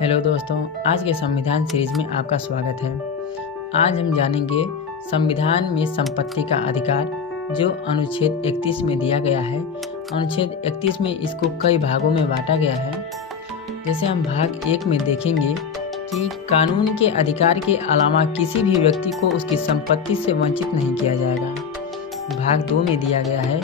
Hello दोस्तों, आज के संविधान सीरीज में आपका स्वागत है। आज हम जानेंगे संविधान में संपत्ति का अधिकार जो अनुच्छेद 31 में दिया गया है। अनुच्छेद 31 में इसको कई भागों में बांटा गया है। जैसे हम भाग 1 में देखेंगे कि कानून के अधिकार के अलावा किसी भी व्यक्ति को उसकी संपत्ति से वंचित नहीं किया जाएगा। भाग 2 में दिया गया है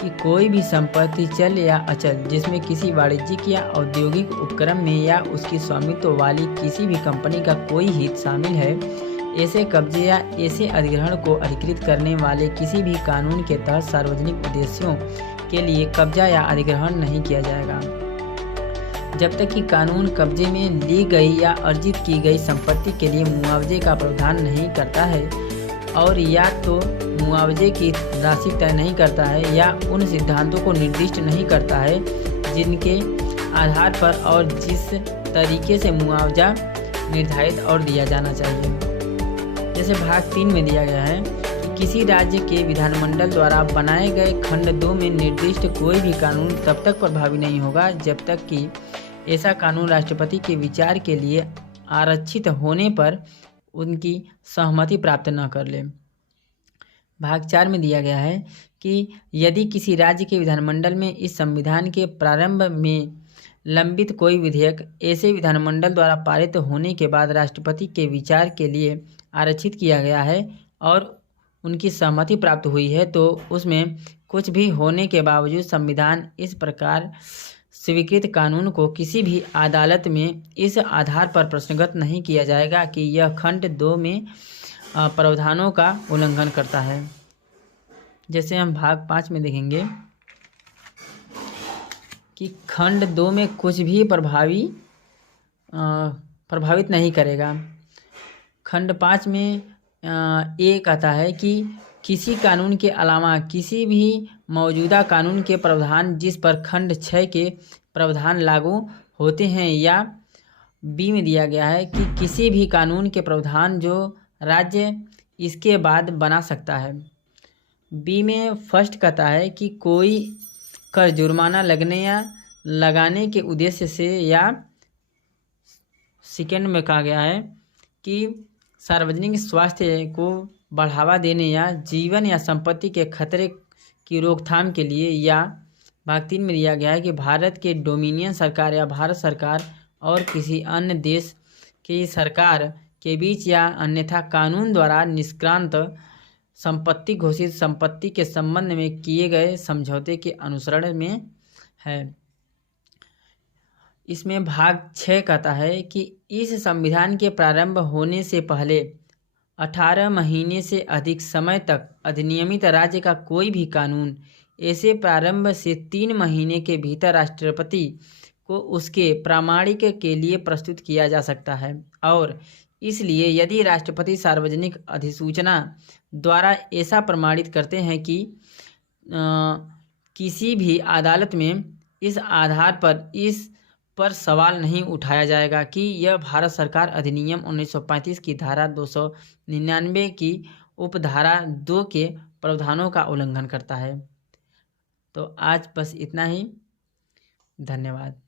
कि कोई भी संपत्ति चल या अचल जिसमें किसी वाणिज्यिक या औद्योगिक उपक्रम में या उसकी स्वामित्व वाली किसी भी कंपनी का कोई हित शामिल है, ऐसे कब्जे या ऐसे अधिग्रहण को अधिकृत करने वाले किसी भी कानून के तहत सार्वजनिक उद्देश्यों के लिए कब्जा या अधिग्रहण नहीं किया जाएगा जब तक कि कानून कब्जे में ली गई या अर्जित की गई संपत्ति के लिए मुआवजे का प्रावधान नहीं करता है और या तो मुआवजे की राशि तय नहीं करता है या उन सिद्धांतों को निर्दिष्ट नहीं करता है जिनके आधार पर और जिस तरीके से मुआवजा निर्धारित और दिया जाना चाहिए। जैसे भाग 3 में दिया गया है कि किसी राज्य के विधानमंडल द्वारा बनाए गए खंड 2 में निर्दिष्ट कोई भी कानून तब तक प्रभावी नहीं होगा जब तक कि ऐसा कानून राष्ट्रपति के विचार के लिए आरक्षित होने पर उनकी सहमति प्राप्त न कर ले। भाग 4 में दिया गया है कि यदि किसी राज्य के विधानमंडल में इस संविधान के प्रारंभ में लंबित कोई विधेयक ऐसे विधानमंडल द्वारा पारित होने के बाद राष्ट्रपति के विचार के लिए आरक्षित किया गया है और उनकी सहमति प्राप्त हुई है तो उसमें कुछ भी होने के बावजूद संविधान इस प्रकार स्वीकृत कानून को किसी भी अदालत में इस आधार पर प्रश्नगत नहीं किया जाएगा कि यह खंड 2 में प्रावधानों का उल्लंघन करता है। जैसे हम भाग 5 में देखेंगे कि खंड 2 में कुछ भी प्रभावित नहीं करेगा। खंड 5 में ये कहता है कि किसी कानून के अलावा किसी भी मौजूदा कानून के प्रावधान जिस पर खंड 6 के प्रावधान लागू होते हैं या बी में दिया गया है कि किसी भी कानून के प्रावधान जो राज्य इसके बाद बना सकता है। बी में फर्स्ट कहता है कि कोई कर जुर्माना लगने या लगाने के उद्देश्य से या सेकेंड में कहा गया है कि सार्वजनिक स्वास्थ्य को बढ़ावा देने या जीवन या संपत्ति के खतरे की रोकथाम के लिए या भाग 3 में दिया गया है कि भारत के डोमिनियन सरकार या भारत सरकार और किसी अन्य देश की सरकार के बीच या अन्यथा कानून द्वारा निष्क्रांत संपत्ति घोषित संपत्ति के संबंध में किए गए समझौते के अनुसरण में है। इसमें भाग 6 कहता है कि इस संविधान के प्रारंभ होने से पहले 18 महीने से अधिक समय तक अधिनियमित राज्य का कोई भी कानून ऐसे प्रारंभ से 3 महीने के भीतर राष्ट्रपति को उसके प्रमाणिक के लिए प्रस्तुत किया जा सकता है और इसलिए यदि राष्ट्रपति सार्वजनिक अधिसूचना द्वारा ऐसा प्रमाणित करते हैं कि किसी भी अदालत में इस आधार पर इस पर सवाल नहीं उठाया जाएगा कि यह भारत सरकार अधिनियम 1935 की धारा 299 की उपधारा 2 के प्रावधानों का उल्लंघन करता है। तो आज बस इतना ही। धन्यवाद।